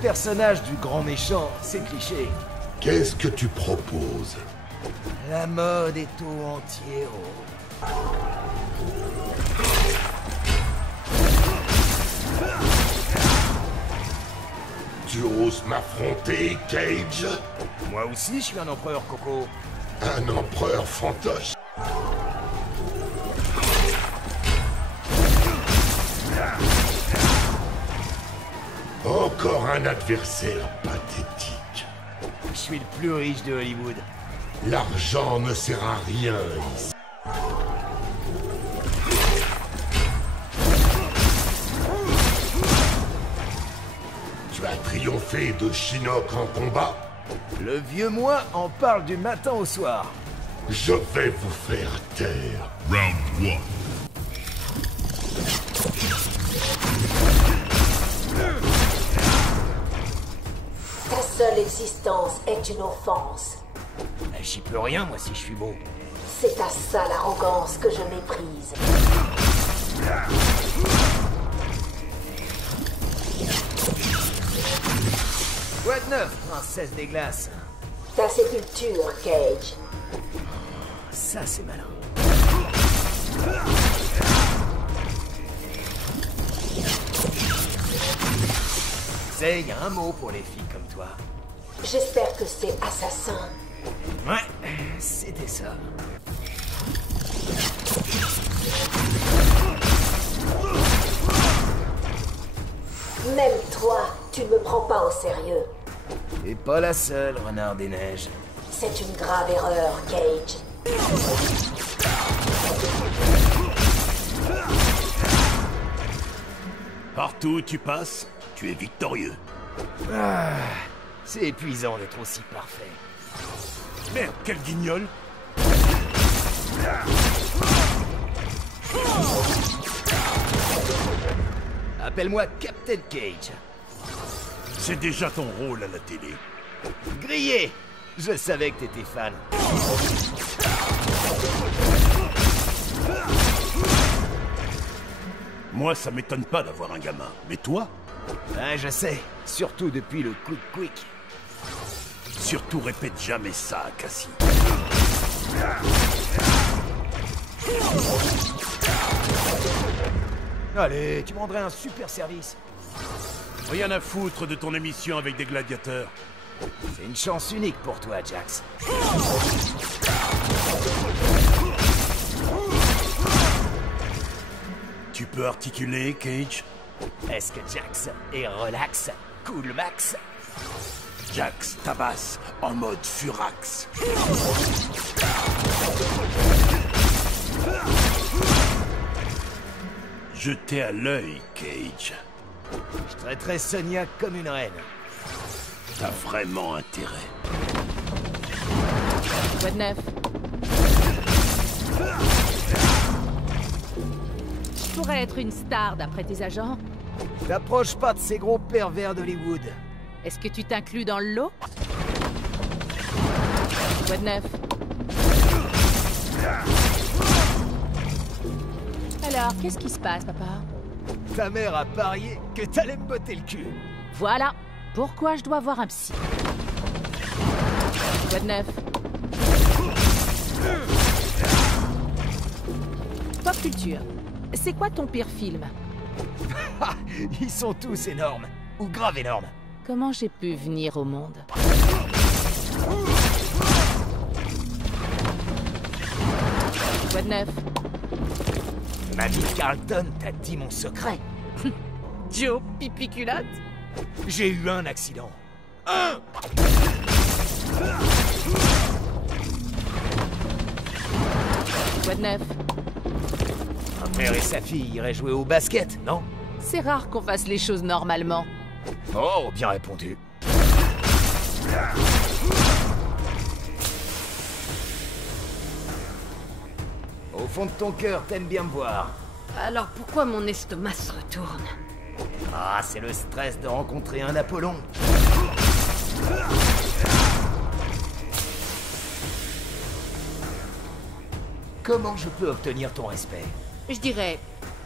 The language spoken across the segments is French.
personnage du grand méchant, c'est cliché. Qu'est-ce que tu proposes? La mode est au anti-héros. Tu oses m'affronter, Cage? Moi aussi, je suis un empereur, Coco. Un empereur fantoche? Encore un adversaire pathétique. Je suis le plus riche de Hollywood. L'argent ne sert à rien ici. Tu as triomphé de Shinnok en combat? Le vieux moi en parle du matin au soir. Je vais vous faire taire. Round 1. Ta seule existence est une offense. J'y peux rien, moi, si je suis beau. C'est ta sale arrogance que je méprise. Quoi de neuf, princesse des glaces? Ta sépulture, Cage. Ça, c'est malin. C'est, y a un mot pour les filles comme toi. J'espère que c'est assassin. Ouais, c'était ça. Même toi, tu ne me prends pas au sérieux. T'es pas la seule, renard des neiges. C'est une grave erreur, Cage. Partout où tu passes, tu es victorieux. Ah, c'est épuisant d'être aussi parfait. Merde, quel guignol! Appelle-moi Captain Cage. C'est déjà ton rôle à la télé. Grillé! Je savais que t'étais fan. Moi, ça m'étonne pas d'avoir un gamin. Mais toi, Ah, je sais. Surtout depuis le quick. surtout répète jamais ça à Cassie. Allez, tu me rendrais un super service. Rien à foutre de ton émission avec des gladiateurs. C'est une chance unique pour toi, Jax. Tu peux articuler, Cage? Est-ce que Jax est relax, cool max? Jax tabasse en mode Furax. Je t'ai à l'œil, Cage. Je traiterai Sonia comme une reine. T'as vraiment intérêt. Quoi de neuf? Je pourrais être une star d'après tes agents. T'approches pas de ces gros pervers d'Hollywood. Est-ce que tu t'inclus dans le lot? Quoi de neuf? Alors, qu'est-ce qui se passe, papa? Ta mère a parié que t'allais me botter le cul. Voilà. Pourquoi je dois voir un psy? Quoi de neuf? Pop culture. C'est quoi ton pire film? Ah, ils sont tous énormes. Ou grave énormes. Comment j'ai pu venir au monde? Quoi de neuf? Mamie Carlton t'a dit mon secret. Joe, pipi culotte? J'ai eu un accident. Un! Quoi de neuf? Un père et sa fille iraient jouer au basket, non? C'est rare qu'on fasse les choses normalement. Oh, bien répondu. Au fond de ton cœur, t'aimes bien me voir. Alors pourquoi mon estomac se retourne? Ah, c'est le stress de rencontrer un Apollon. Comment je peux obtenir ton respect? Je dirais,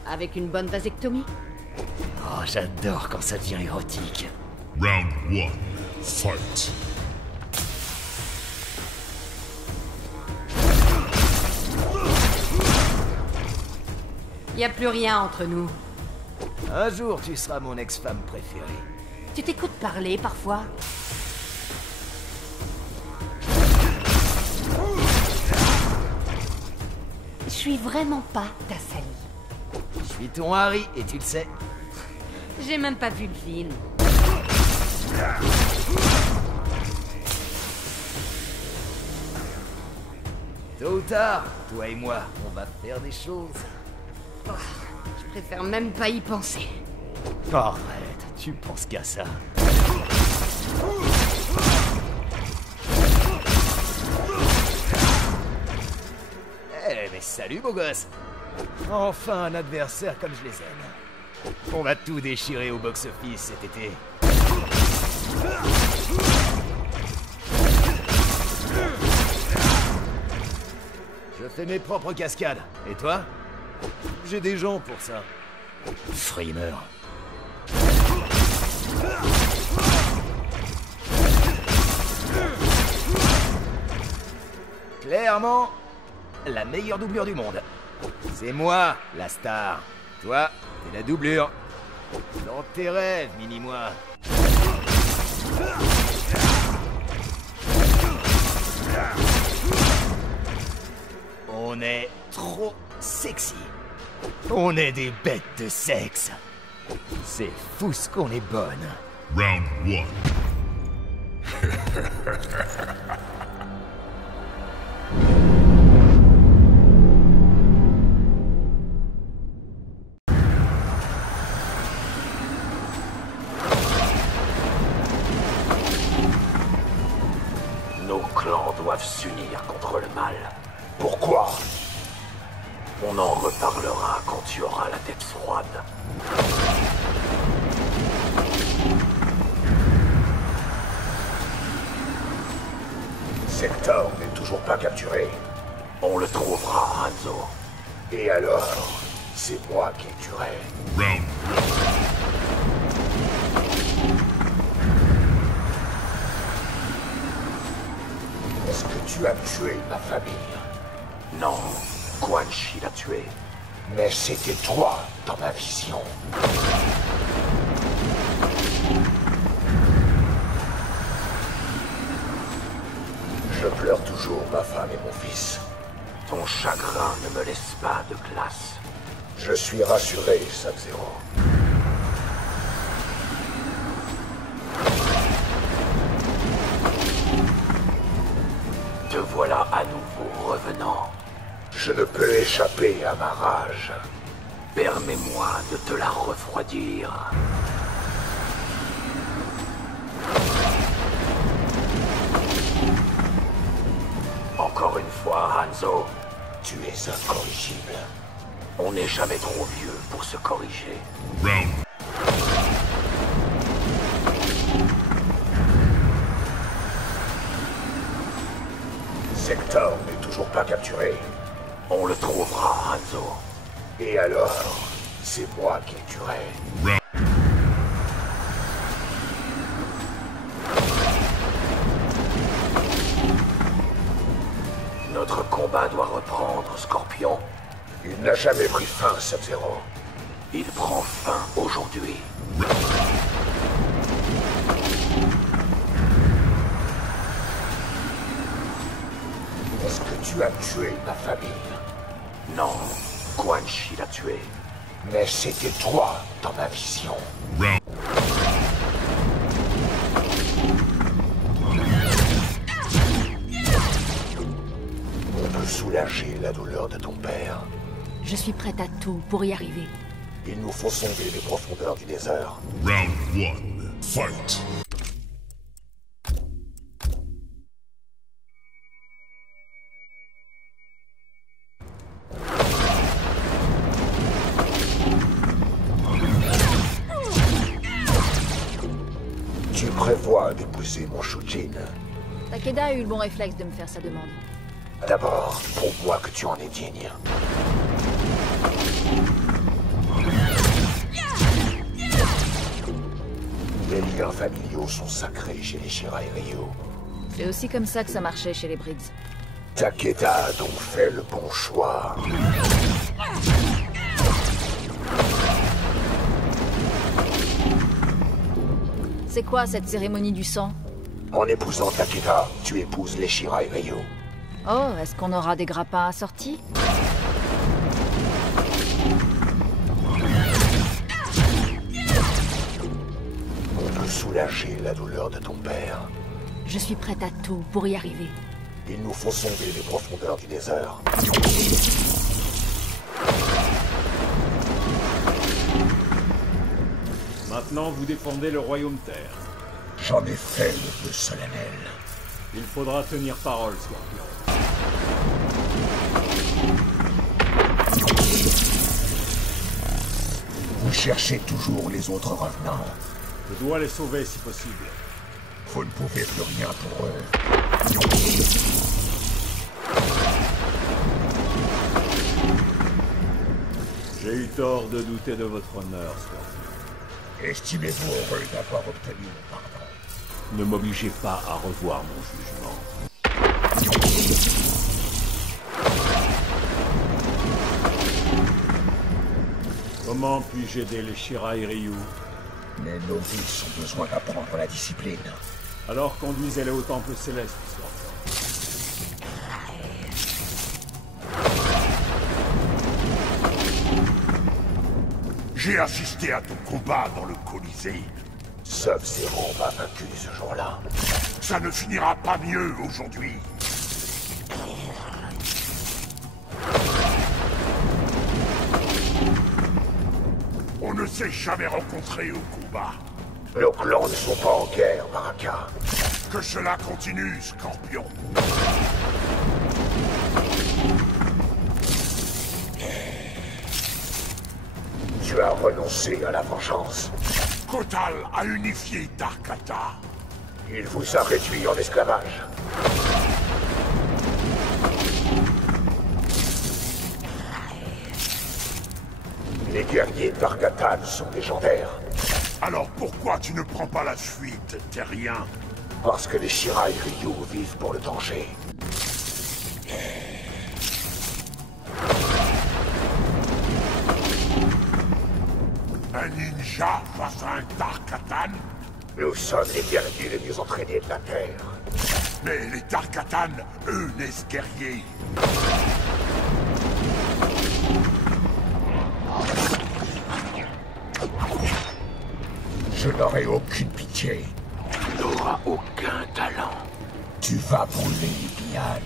avec une bonne vasectomie. Oh, j'adore quand ça devient érotique. Round 1. Fight. Y a plus rien entre nous. Un jour, tu seras mon ex-femme préférée. Tu t'écoutes parler parfois? Je suis vraiment pas ta Sally. Je suis ton Harry, et tu le sais. J'ai même pas vu le film. Tôt ou tard, toi et moi, on va faire des choses. Oh, je préfère même pas y penser. Arrête, tu penses qu'à ça. Eh, mais salut, beau gosse. Enfin, un adversaire comme je les aime. On va tout déchirer au box-office cet été. Je fais mes propres cascades. Et toi? J'ai des gens pour ça. Frimeur. Clairement, la meilleure doublure du monde. C'est moi, la star. Toi, t'es la doublure. Dans tes rêves, mini-moi. On est trop sexy. On est des bêtes de sexe. C'est fou ce qu'on est bonne. Round 1. Nos clans doivent s'unir contre le mal. Pourquoi? On en reparlera quand tu auras la tête froide. Sector n'est toujours pas capturé. On le trouvera, Hanzo. Et alors, c'est moi qui le tuerai. Round 1. Est-ce que tu as tué ma famille? Non, Quan Chi l'a tué. Mais c'était toi dans ma vision. Je pleure toujours ma femme et mon fils. Ton chagrin ne me laisse pas de glace. Je suis rassuré, Sub-Zero. Te voilà à nouveau revenant. Je ne peux échapper à ma rage. Permets-moi de te la refroidir. Encore une fois, Hanzo, tu es incorrigible. On n'est jamais trop vieux pour se corriger. Round. Sector n'est toujours pas capturé. On le trouvera, Hanzo. Et alors, c'est moi qui le tuerai. Round. Notre combat doit reprendre, Scorpion. Il n'a jamais pris fin, Sub-Zero. Il prend fin aujourd'hui. Est-ce que tu as tué ma famille? Non, Quan Chi l'a tué. Mais c'était toi dans ma vision. Round. On peut soulager la douleur de ton père. Je suis prête à tout pour y arriver. Il nous faut sonder les profondeurs du désert. Round 1. Fight. Tu prévois d'épouser mon Shujin. Takeda a eu le bon réflexe de me faire sa demande. D'abord, prouve-moi que tu en es digne. Les liens familiaux sont sacrés chez les Shirai Ryu. C'est aussi comme ça que ça marchait chez les Briggs. Takeda a donc fait le bon choix. C'est quoi cette cérémonie du sang? En épousant Takeda, tu épouses les Shirai Ryu. Oh, est-ce qu'on aura des grappins assortis? On peut soulager la douleur de ton père. Je suis prête à tout pour y arriver. Il nous faut sonder les profondeurs du désert. Maintenant, vous défendez le royaume terre. J'en ai fait le vœu solennel. Il faudra tenir parole, Scorpion. Vous cherchez toujours les autres revenants. Je dois les sauver si possible. Vous ne pouvez plus rien pour eux. J'ai eu tort de douter de votre honneur, Scorpion. Estimez-vous heureux d'avoir obtenu mon pardon. Ne m'obligez pas à revoir mon jugement. Comment puis-je aider les Shirai Ryu? Les novices ont besoin d'apprendre la discipline. Alors conduisez-les au temple céleste, Scorpion. J'ai assisté à ton combat dans le Colisée. Sub-Zero m'a vaincu ce jour-là. Ça ne finira pas mieux aujourd'hui. On ne s'est jamais rencontrés au combat. Nos clans ne sont pas en guerre, Baraka. Que cela continue, Scorpion. Tu as renoncé à la vengeance. Kotal a unifié Tarkata. Il vous a réduit en esclavage. Les guerriers d'Argatan sont légendaires. Alors pourquoi tu ne prends pas la fuite, terrien? Parce que les Shirai Ryu vivent pour le danger. Un ninja face à un Tarkatan? Nous sommes les guerriers les mieux entraînés de la Terre. Mais les Tarkatan, eux, naissent guerriers. Je n'aurai aucune pitié. Tu n'auras aucun talent. Tu vas brûler Diane.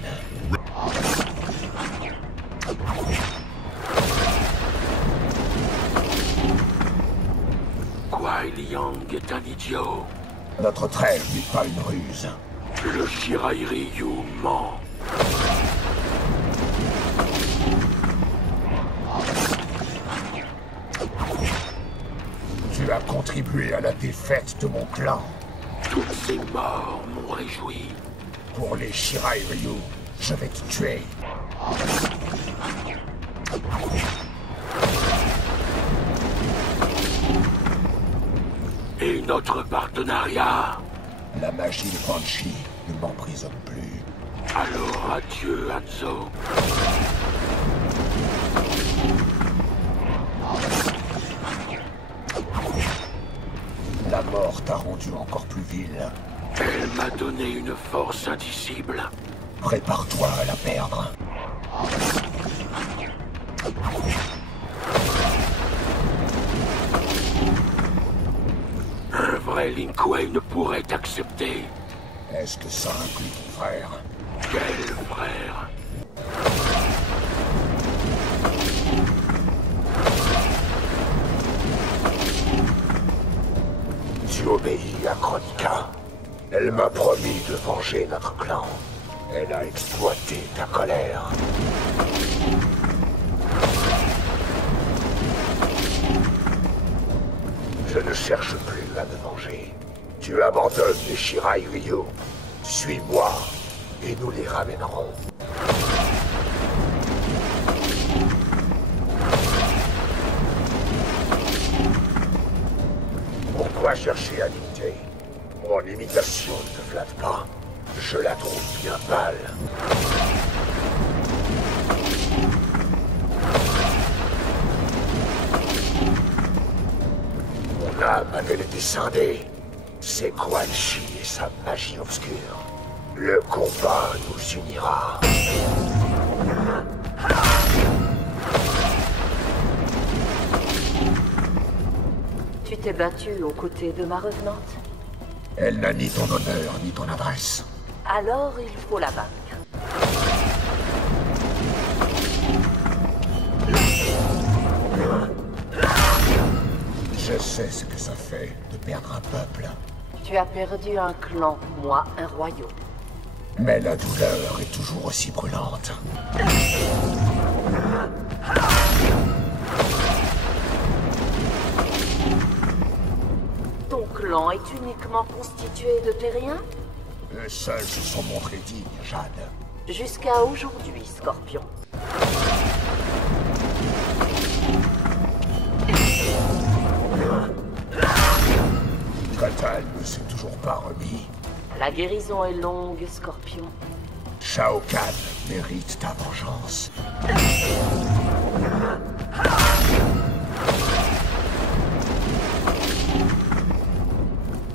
Kuai Liang est un idiot. Notre trêve n'est pas une ruse. Le Shirai Ryu ment. Tu as contribué à la défaite de mon clan. Toutes ces morts m'ont réjoui. Pour les Shirai Ryu, je vais te tuer. Et notre partenariat? La magie de Banshee ne m'emprisonne plus. Alors adieu, Hanzo. La mort t'a rendu encore plus vil. Elle m'a donné une force indicible. Prépare-toi à la perdre. Un vrai Lin Kuei ne pourrait accepter. Est-ce que ça inclut ton frère? Quel frère? Tu obéis à Kronika. Elle m'a promis de venger notre clan. Elle a exploité ta colère. Je ne cherche plus à me venger. Tu abandonnes les Shirai Ryu. Suis-moi, et nous les ramènerons. Pourquoi chercher à l'unité? Mon imitation ne te flatte pas. Je la trouve bien pâle. Mon âme avait été scindée. C'est Quan Chi et sa magie obscure. Le combat nous unira. Tu t'es battu aux côtés de ma revenante? Elle n'a ni ton honneur ni ton adresse. Alors il faut la vaincre. Je sais ce que ça fait de perdre un peuple. Tu as perdu un clan, moi un royaume. Mais la douleur est toujours aussi brûlante. Ton clan est uniquement constitué de terriens? Eux seuls se sont montrés dignes, Jade. Jusqu'à aujourd'hui, Scorpion. Kotal ne s'est toujours pas remis. La guérison est longue, Scorpion. Shao Kahn mérite ta vengeance.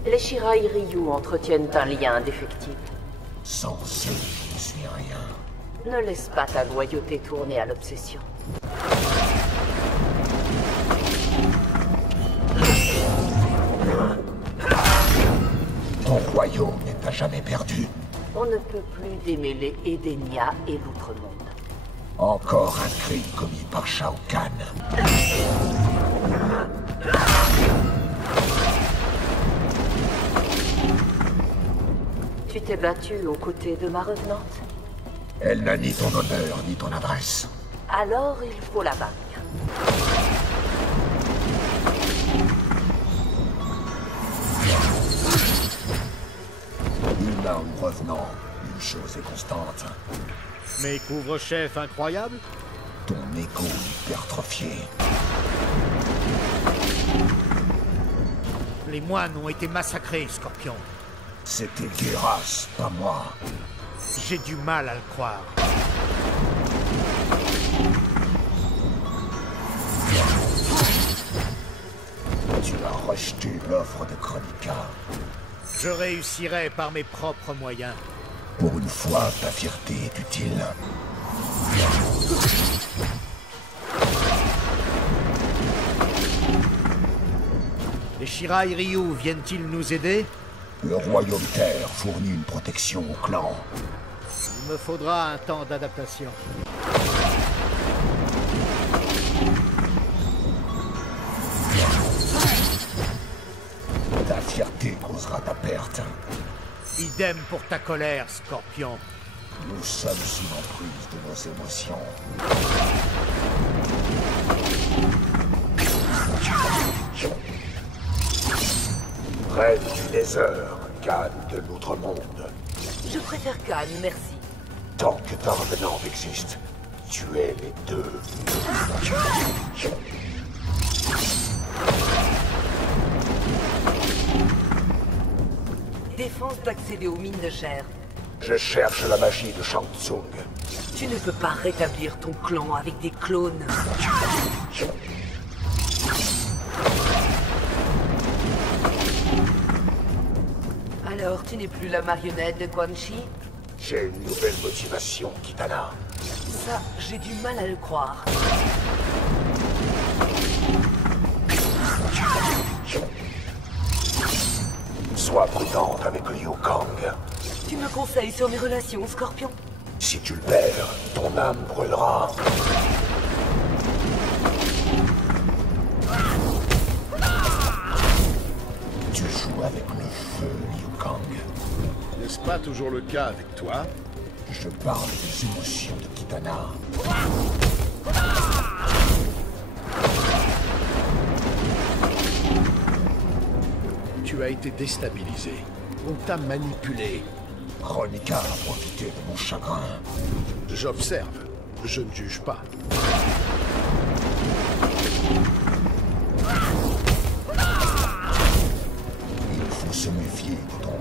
Les Shirai Ryu entretiennent un lien indéfectible. Sans eux, je ne suis rien. Ne laisse pas ta loyauté tourner à l'obsession. Ton royaume n'est à jamais perdu. On ne peut plus démêler Edenia et l'Outre-Monde. Encore un crime commis par Shao Kahn. Tu t'es battu aux côtés de ma revenante? Elle n'a ni ton honneur ni ton adresse. Alors il faut la vaincre. Humain ou revenant, une chose est constante. Mes couvre-chefs incroyables? Ton égo hypertrophié. Les moines ont été massacrés, Scorpion. C'était Geras, pas moi. J'ai du mal à le croire. Tu as rejeté l'offre de Chronica. Je réussirai par mes propres moyens. Pour une fois, ta fierté est utile. Les Shirai Ryu viennent-ils nous aider? Le royaume Terre fournit une protection au clan. Il me faudra un temps d'adaptation. Ta fierté causera ta perte. Idem pour ta colère, Scorpion. Nous sommes sous l'emprise de nos émotions. Reine du Nether, Kahn de l'Outre-Monde. Je préfère Kahn, merci. Tant que ta revenante existe, tu es les deux. Défense d'accéder aux mines de chair. Je cherche la magie de Shang Tsung. Tu ne peux pas rétablir ton clan avec des clones. Alors, tu n'es plus la marionnette de Quan Chi? J'ai une nouvelle motivation, Kitana. Ça, j'ai du mal à le croire. Sois prudente avec Liu Kang. Tu me conseilles sur mes relations, Scorpion? Si tu le perds, ton âme brûlera. Tu joues avec le feu, Liu Kang. N'est-ce pas toujours le cas avec toi? Je parle des émotions de Kitana. Tu as été déstabilisé. On t'a manipulé. Chronica a profité de mon chagrin. J'observe. Je ne juge pas. Il faut se méfier de ton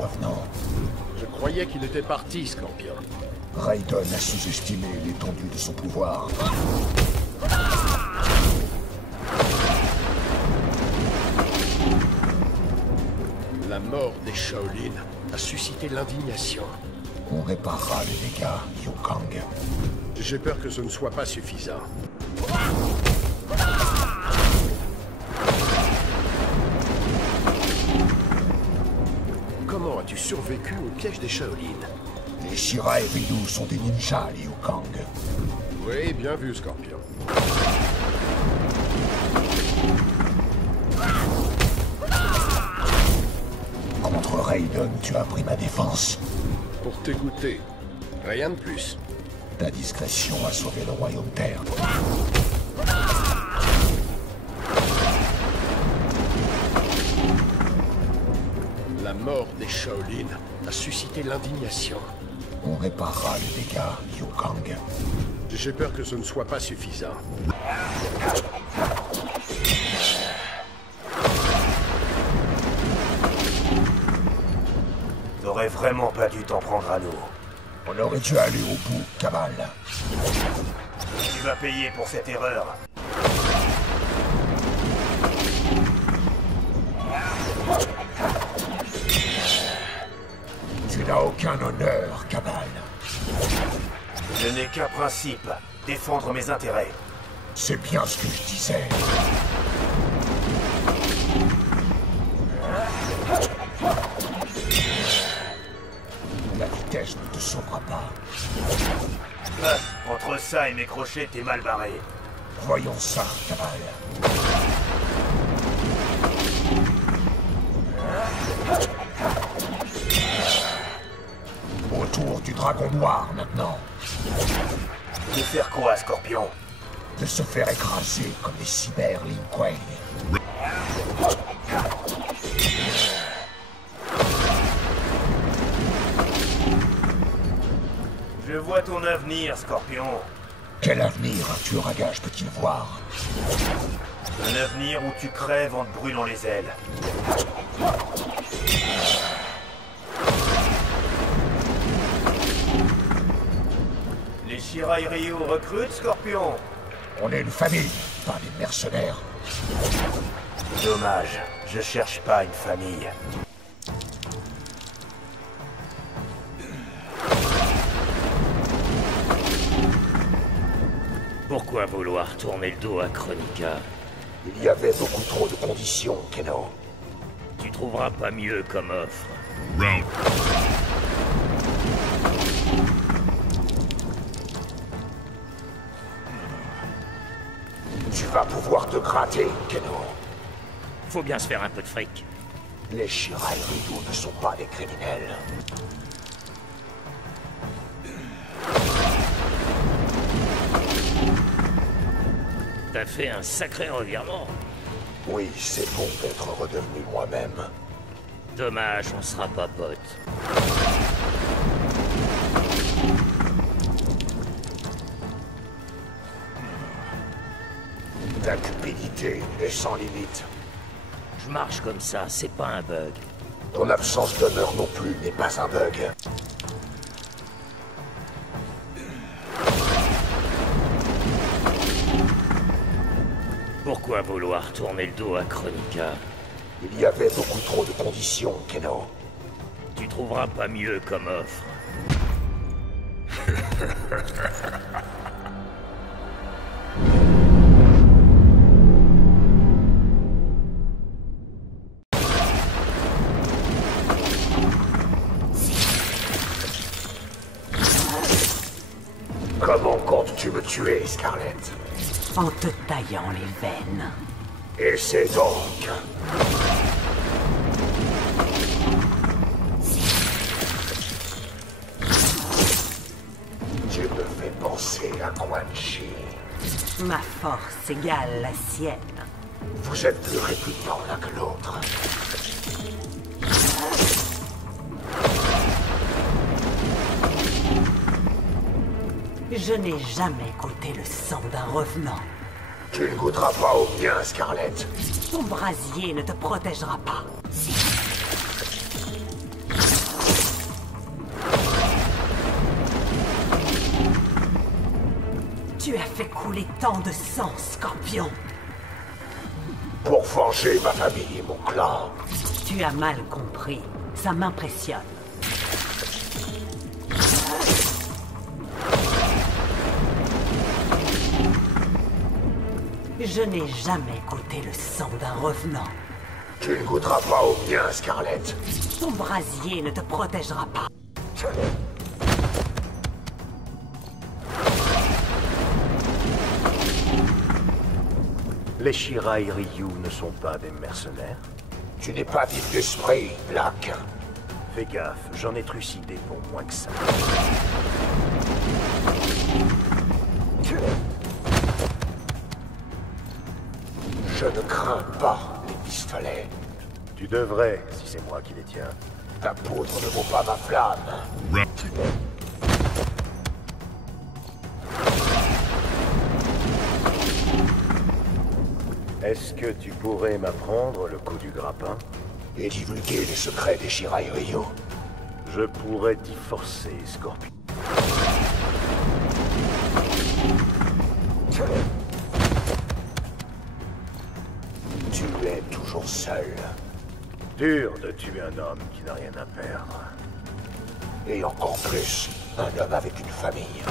croyais qu'il était parti, Scorpion. Raiden a sous-estimé l'étendue de son pouvoir. La mort des Shaolin a suscité l'indignation. On réparera les dégâts, Liu Kang. J'ai peur que ce ne soit pas suffisant. Comment as-tu survécu au piège des Shaolin? Les Shirai Ryu sont des ninjas, Liu Kang. Oui, bien vu, Scorpion. Contre Raiden, tu as pris ma défense. Pour t'écouter. Rien de plus. Ta discrétion a sauvé le royaume Terre. La mort des Shaolin a suscité l'indignation. On réparera les dégâts, Liu Kang. J'ai peur que ce ne soit pas suffisant. T'aurais vraiment pas dû t'en prendre à nous. On aurait dû aller au bout, Kamal. Tu vas payer pour cette erreur. Tu n'as aucun honneur, Kamal. Je n'ai qu'un principe, défendre mes intérêts. C'est bien ce que je disais. La vitesse ne te sauvera pas. Entre ça et mes crochets, t'es mal barré. Voyons ça, Kamal. Autour du dragon noir, maintenant. De faire quoi, Scorpion? De se faire écraser comme les cyber Lin Kuei. Je vois ton avenir, Scorpion. Quel avenir as-tu, Ragage, peut-il voir? Un avenir où tu crèves en te brûlant les ailes. Les Shirai Ryu recrutent, Scorpion. On est une famille, pas des mercenaires. Dommage, je cherche pas une famille. Pourquoi vouloir tourner le dos à Kronika? Il y avait beaucoup trop de conditions, Keno. Tu trouveras pas mieux comme offre. Tu vas pouvoir te gratter, Keno. Faut bien se faire un peu de fric. Les Shirai Ryu ne sont pas des criminels. T'as fait un sacré revirement. Oui, c'est bon d'être redevenu moi-même. Dommage, on sera pas potes. Ta cupidité est sans limite. Je marche comme ça, c'est pas un bug. Ton absence d'honneur non plus n'est pas un bug. Pourquoi vouloir tourner le dos à Kronika? Il y avait beaucoup trop de conditions, Keno. Tu trouveras pas mieux comme offre. Comment comptes-tu me tuer, Scarlett? En te taillant les veines. Essaie donc. Tu me fais penser à Quan Chi. Ma force égale la sienne. Vous êtes plus répugnants l'un que l'autre. Je n'ai jamais goûté le sang d'un revenant. Tu ne goûteras pas au mien, Scarlett. Ton brasier ne te protégera pas. versé tant de sang, Scorpion? Pour venger ma famille et mon clan. Tu as mal compris. Ça m'impressionne. Je n'ai jamais goûté le sang d'un revenant. Tu ne goûteras pas au mien, Scarlett. Ton brasier ne te protégera pas. Les Shirai Ryu ne sont pas des mercenaires? Tu n'es pas vif d'esprit, Black. Fais gaffe, j'en ai trucidé pour moins que ça. Je ne crains pas les pistolets. Tu devrais, si c'est moi qui les tiens. Ta poudre ne vaut pas ma flamme. Est-ce que tu pourrais m'apprendre le coup du grappin? Et divulguer les secrets des Shirai Ryu? Je pourrais t'y forcer, Scorpion. Tu es toujours seul. Dur de tuer un homme qui n'a rien à perdre. Et encore plus, un homme avec une famille.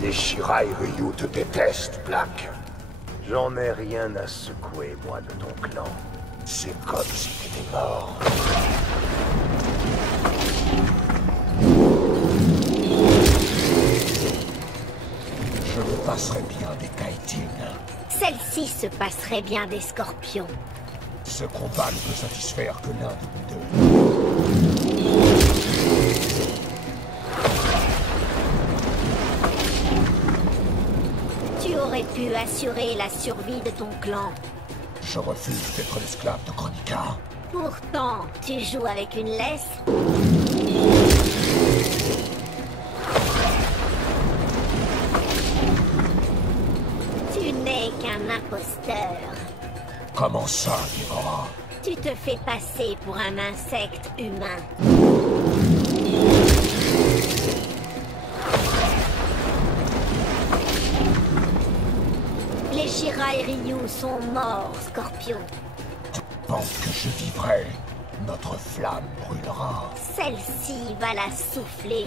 Les Shirai Ryu te détestent, Black. J'en ai rien à secouer, moi, de ton clan. C'est comme si t'étais mort. Je me passerai bien des Kaitine. Celle-ci se passerait bien des Scorpions. Ce combat ne peut satisfaire que l'un de nous deux. Tu aurais pu assurer la survie de ton clan. Je refuse d'être l'esclave de Kronika. Pourtant, tu joues avec une laisse. Tu n'es qu'un imposteur. Comment ça, Déborah? Tu te fais passer pour un insecte humain. Les Shirai Ryu sont morts, Scorpion. Tant que je vivrai, notre flamme brûlera. Celle-ci va la souffler.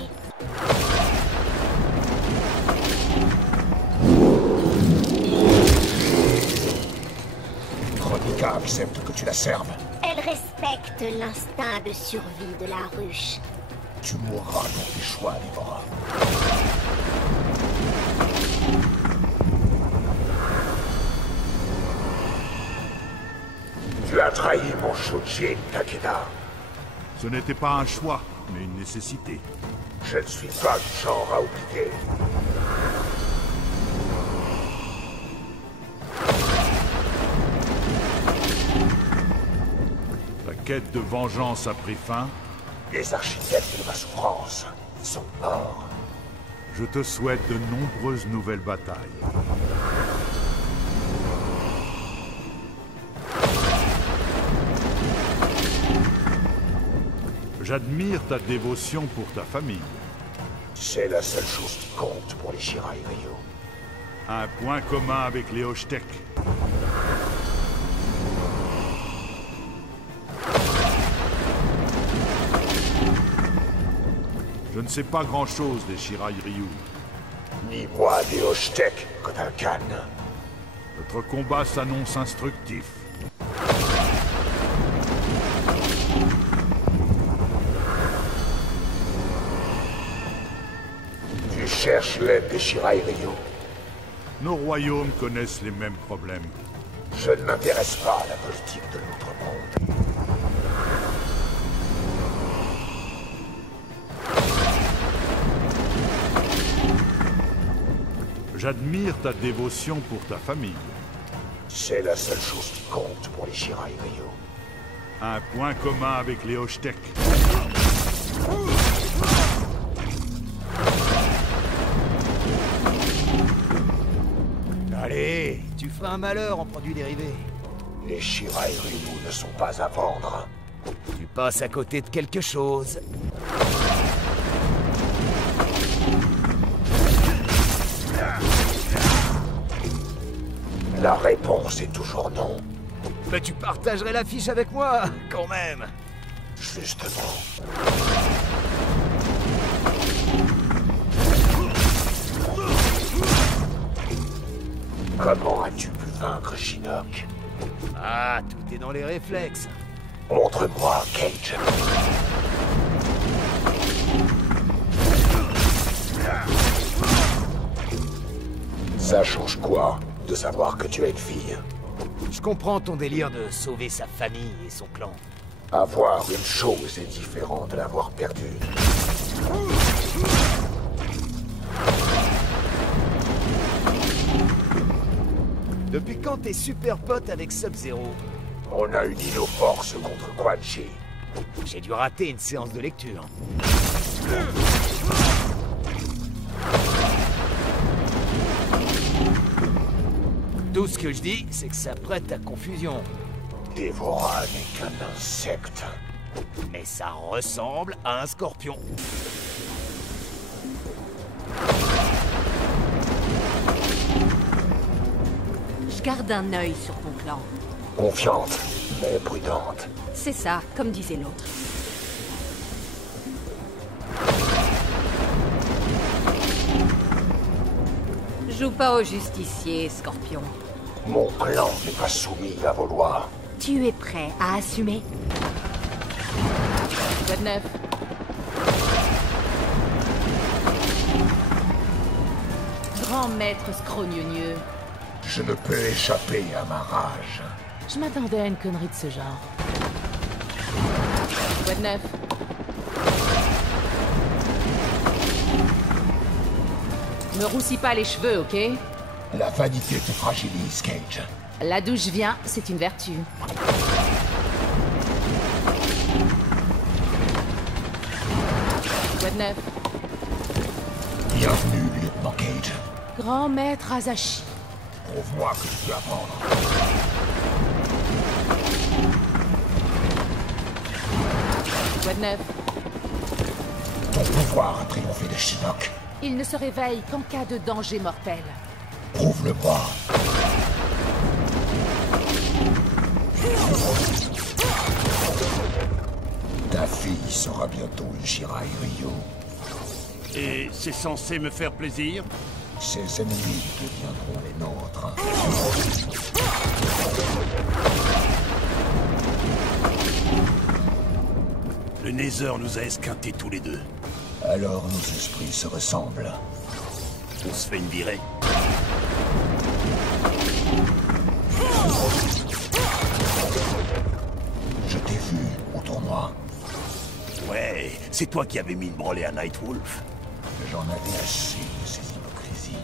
Kronika accepte que tu la serves. Elle respecte l'instinct de survie de la ruche. Tu mourras dans tes choix, Déborah. Tu as trahi mon Shujin, Takeda. Ce n'était pas un choix, mais une nécessité. Je ne suis pas du genre à oublier. La quête de vengeance a pris fin. Les architectes de ma souffrance sont morts. Je te souhaite de nombreuses nouvelles batailles. J'admire ta dévotion pour ta famille. C'est la seule chose qui compte pour les Shirai Ryu. Un point commun avec les Hochtek. Je ne sais pas grand-chose des Shirai Ryu. Ni moi des Hochtek, Kotal-Khan. Notre combat s'annonce instructif. Tu cherches l'aide des Shirai Ryu. Nos royaumes connaissent les mêmes problèmes. Je ne m'intéresse pas à la politique de l'autre monde. J'admire ta dévotion pour ta famille. C'est la seule chose qui compte pour les Shirai Ryu. Un point commun avec les Hochtek. Allez, tu feras un malheur en produits dérivés. Les Shirai Ryu ne sont pas à vendre. Tu passes à côté de quelque chose. La réponse est toujours non. Mais tu partagerais l'affiche avec moi, quand même. Justement. Comment as-tu pu vaincre Shinnok? Ah, tout est dans les réflexes. Montre-moi, Cage. Ça change quoi de savoir que tu es une fille? Je comprends ton délire de sauver sa famille et son clan. Avoir une chose est différent de l'avoir perdue. Depuis quand t'es super pote avec Sub-Zero? On a uni nos forces contre Quan Chi. J'ai dû rater une séance de lecture. Tout ce que je dis, c'est que ça prête à confusion. Dévora n'est qu'un insecte. Mais ça ressemble à un scorpion. Je garde un œil sur ton clan. Confiante, mais prudente. C'est ça, comme disait l'autre. Joue pas au justicier, Scorpion. Mon clan n'est pas soumis à vos lois. Tu es prêt à assumer? Quoi de neuf? Grand maître scrogneux. Je ne peux échapper à ma rage. Je m'attendais à une connerie de ce genre. Quoi de neuf? Me roussis pas les cheveux, ok? La vanité te fragilise, Cage. Là d'où je viens, c'est une vertu. Quoi de neuf? Bienvenue, lieutenant Cage. Grand maître Azashi. Prouve-moi que tu peux apprendre. Quoi de neuf? Ton pouvoir a triomphé de Shinnok. Il ne se réveille qu'en cas de danger mortel. Prouve-le-moi. Ta fille sera bientôt une Shirai Ryu. Et c'est censé me faire plaisir? Ses ennemis deviendront les nôtres. Le Nether nous a esquintés tous les deux. Alors nos esprits se ressemblent. On se fait une virée. Je t'ai vu au tournoi. Ouais, c'est toi qui avais mis une branlée à Nightwolf. J'en avais assez de ces hypocrisies.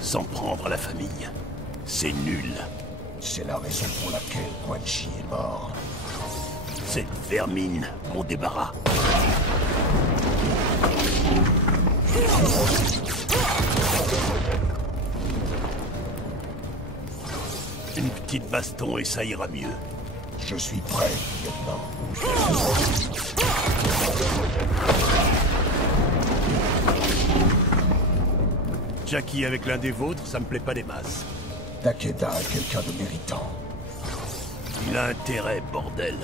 S'en prendre à la famille, c'est nul. C'est la raison pour laquelle Quan Chi est mort. Cette vermine, mon débarras. Une petite baston et ça ira mieux. Je suis prêt, lieutenant. Jackie avec l'un des vôtres, ça me plaît pas des masses. Takeda est quelqu'un de méritant. Il a intérêt, bordel.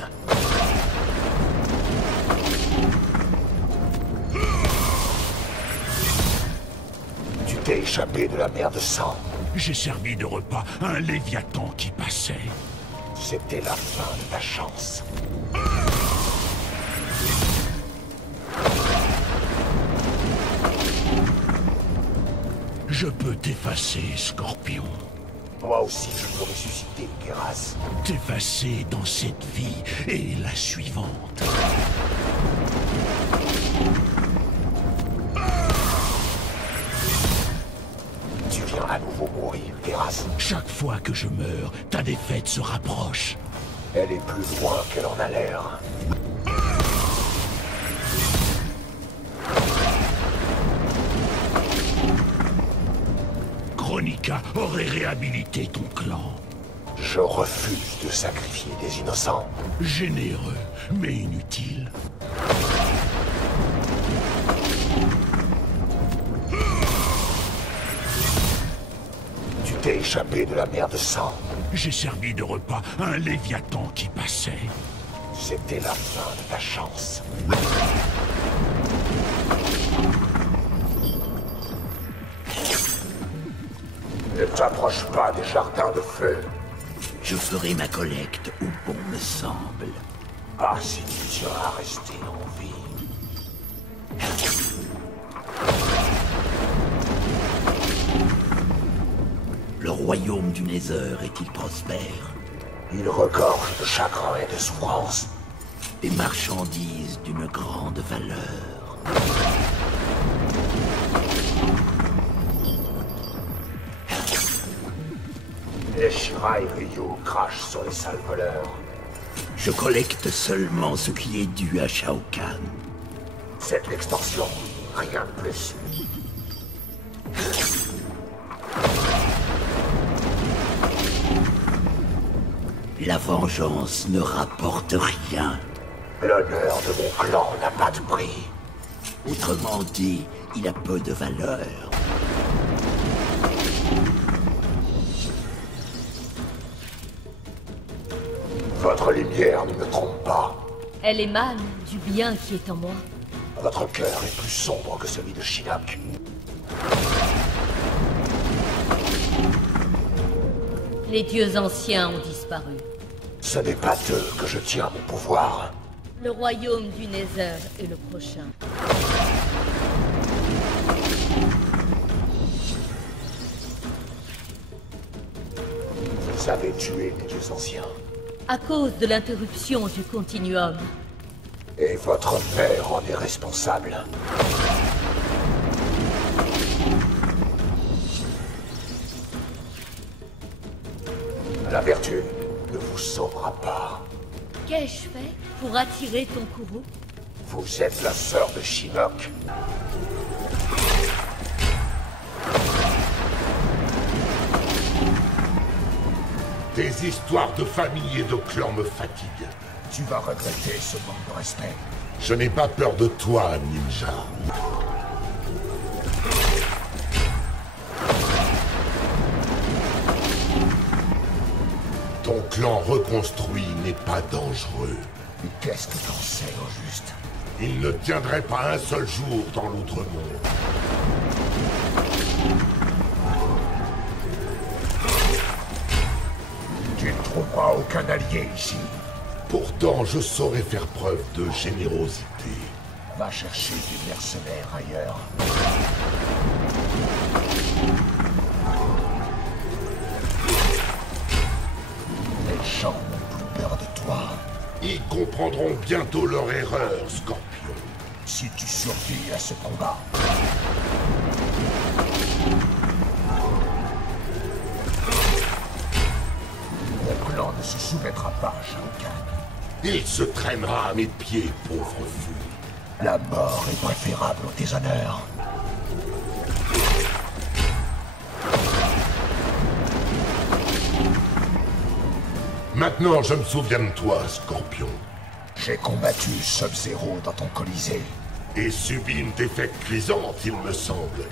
Tu t'es échappé de la mer de sang. J'ai servi de repas à un léviathan qui passait. C'était la fin de ta chance. Je peux t'effacer, Scorpion. Moi aussi, je peux ressusciter, Geras. T'effacer dans cette vie et la suivante. Tu viens à nouveau mourir, Geras. Chaque fois que je meurs, ta défaite se rapproche. Elle est plus loin qu'elle en a l'air. Kronika aurait réhabilité ton clan. Je refuse de sacrifier des innocents. Généreux, mais inutile. Tu t'es échappé de la mer de sang. J'ai servi de repas à un léviathan qui passait. C'était la fin de ta chance. Ne t'approche pas des jardins de feu. Je ferai ma collecte où bon me semble. Ah, si tu tiens à rester en vie. Le royaume du Nether est-il prospère? Il regorge de chagrin et de souffrance. Des marchandises d'une grande valeur. Les Shirai Ryu crachent sur les sales voleurs. Je collecte seulement ce qui est dû à Shao Kahn. C'est de l'extorsion, rien de plus. La vengeance ne rapporte rien. L'honneur de mon clan n'a pas de prix. Autrement dit, il a peu de valeur. Votre lumière ne me trompe pas. Elle émane du bien qui est en moi. Votre cœur est plus sombre que celui de Shinnok. Les dieux anciens ont disparu. Ce n'est pas d'eux que je tiens mon pouvoir. Le royaume du Nether est le prochain. Vous avez tué les dieux anciens. À cause de l'interruption du continuum. Et votre père en est responsable. La vertu ne vous sauvera pas. Qu'ai-je fait pour attirer ton courroux? Vous êtes la sœur de Shinnok. Tes histoires de famille et de clan me fatiguent. Tu vas regretter ce manque de respect. Je n'ai pas peur de toi, ninja. Ton clan reconstruit n'est pas dangereux. Mais qu'est-ce que t'en sais au juste? Il ne tiendrait pas un seul jour dans l'outre-monde. Tu ne trouveras aucun allié ici. Pourtant, je saurais faire preuve de générosité. Va chercher des mercenaires ailleurs. Les gens n'ont plus peur de toi. Ils comprendront bientôt leur erreur, Scorpion. Si tu survis à ce combat. Mon clan ne se soumettra pas, Shao Kahn. Il se traînera à mes pieds, pauvre fou. La mort est préférable au déshonneur. Maintenant, je me souviens de toi, Scorpion. J'ai combattu Sub-Zero dans ton Colisée. Et subi une défaite cuisante, il me semble.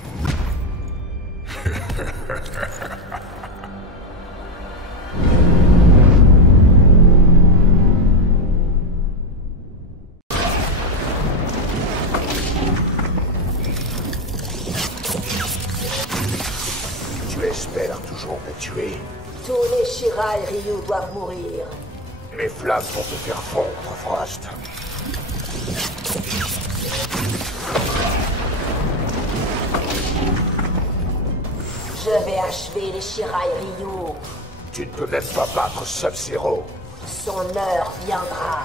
Tu espères toujours me tuer? Tous les Shirai Ryu doivent mourir. Mes flammes vont te faire fondre, Frost. Je vais achever les Shirai Ryu. Tu ne peux même pas battre Sub-Zero. Son heure viendra.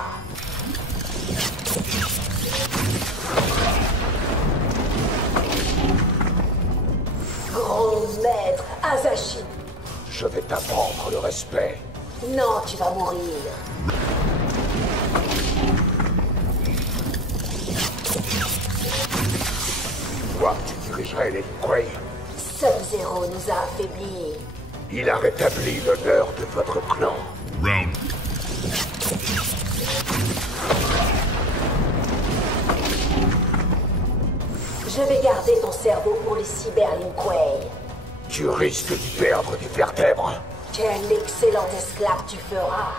Gros maître Azashi. Je vais t'apprendre le respect. Non, tu vas mourir. Toi, tu dirigerais les Kuei. Sub-Zero nous a affaiblis. Il a rétabli l'honneur de votre clan. Round. Je vais garder ton cerveau pour les cyberlinquais. Tu risques d'y perdre des vertèbres. Quel excellent esclave tu feras.